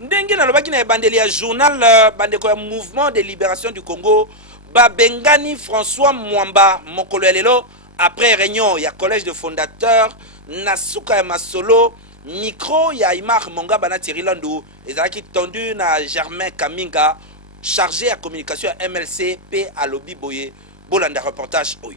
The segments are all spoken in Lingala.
ndenge nalobaki na ebandeli ya journal bandeko ya mouvement de libération du Congo babengani François Mwamba mokolo ya lelo après réunion ya collège de fondateurs na suka ya masolo micro ya Imar Mongaba na Thierry Landou ezalaki tendu na Germain Kaminga chargé à communication à MLC P à Lobby Boye bolanda reportage oyo.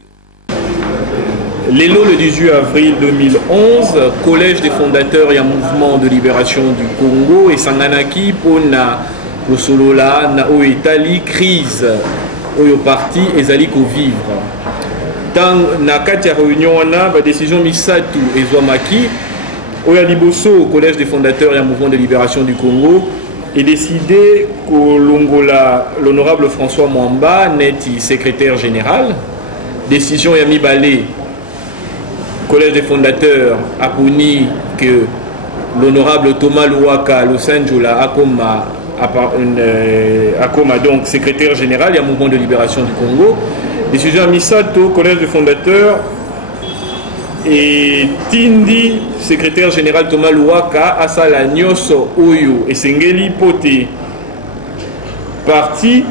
L'élo le 18 avril 2011, collège des fondateurs et un mouvement de libération du Congo et Sanganaki pour na Kosolola na o Italie crise oyo parti ezali ko vivre. Dans na katia réunion na ba décision misatu ezwamaki oya liboso collège des fondateurs et un mouvement de libération du Congo et décidé que l'honorable François Mwamba neti secrétaire général. Décision Yami Balé collège des fondateurs a puni que l'honorable Thomas Louaka Los Angeles Akoma donc secrétaire général et un mouvement de libération du Congo. Décision Misato collège des fondateurs et Tindi secrétaire général Thomas Louaka Asala Nyoso Oyo et Sengeli Pote parti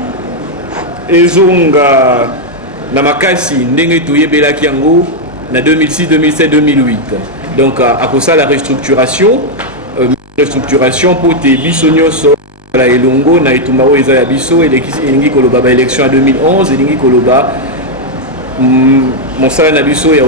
Ezonga Namakasi Ndenge Touyebela Kiango en 2006, 2007, 2008. Donc, à cause de la restructuration pour te bisonyoso la elongo na etumao eza biso elingi koloba ba élection en 2011 elingi koloba monsala na biso ya